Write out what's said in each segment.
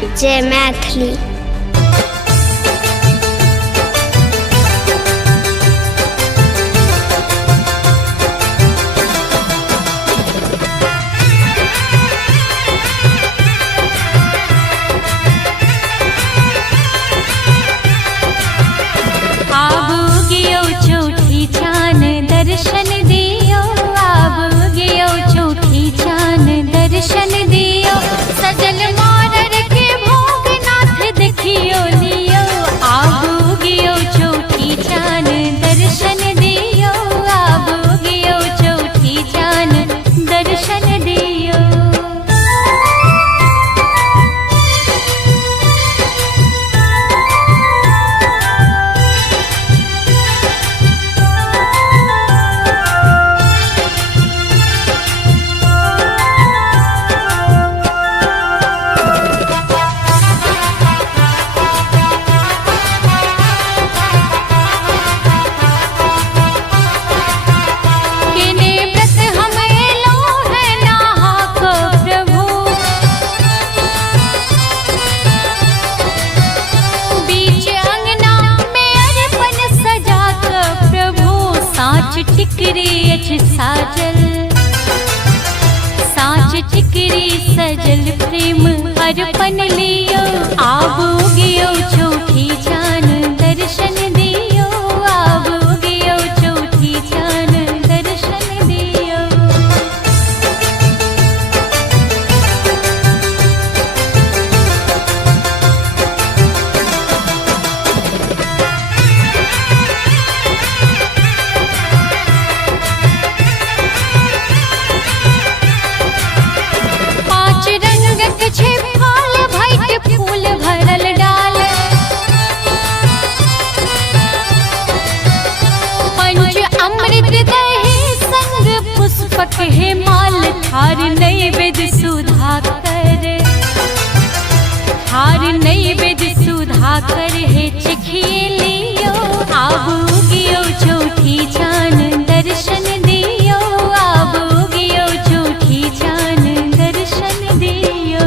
जय मैथिली। दर्शन दियो आब गियो चौठी चान दर्शन दियो सजल मारर के भोग नाथ देखियो लियो आब गियो चौठी चान दर्शन दियो आब गियो चौठी चान दर्शन दियो। टिकरी साजल साँच टिकरी सजल प्रेम अर्पण लियो आब गियो चौठी चान दर्शन दियो आब गियो चौठी चान दर्शन दियो। हे माल थार नैवेद्य सुधाकर थार नैवेद्य सुधाकर हे चिखिए लियो आब गियो चौठी चान दर्शन दियो आब गियो चौठी चान दर्शन दियो।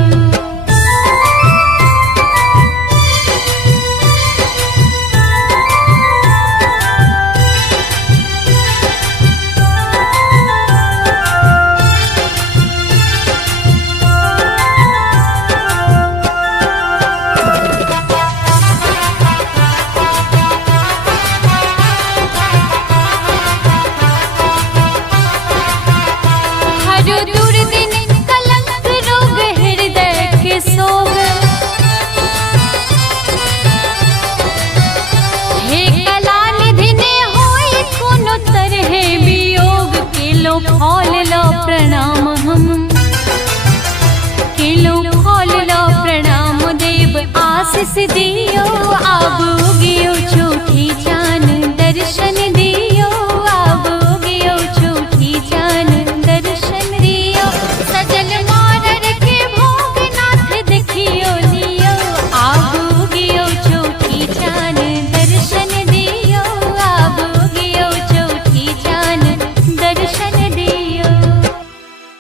फल लो प्रणाम हम किलो फल लो प्रणाम देव आशीष दियो आब गियो चौठी चान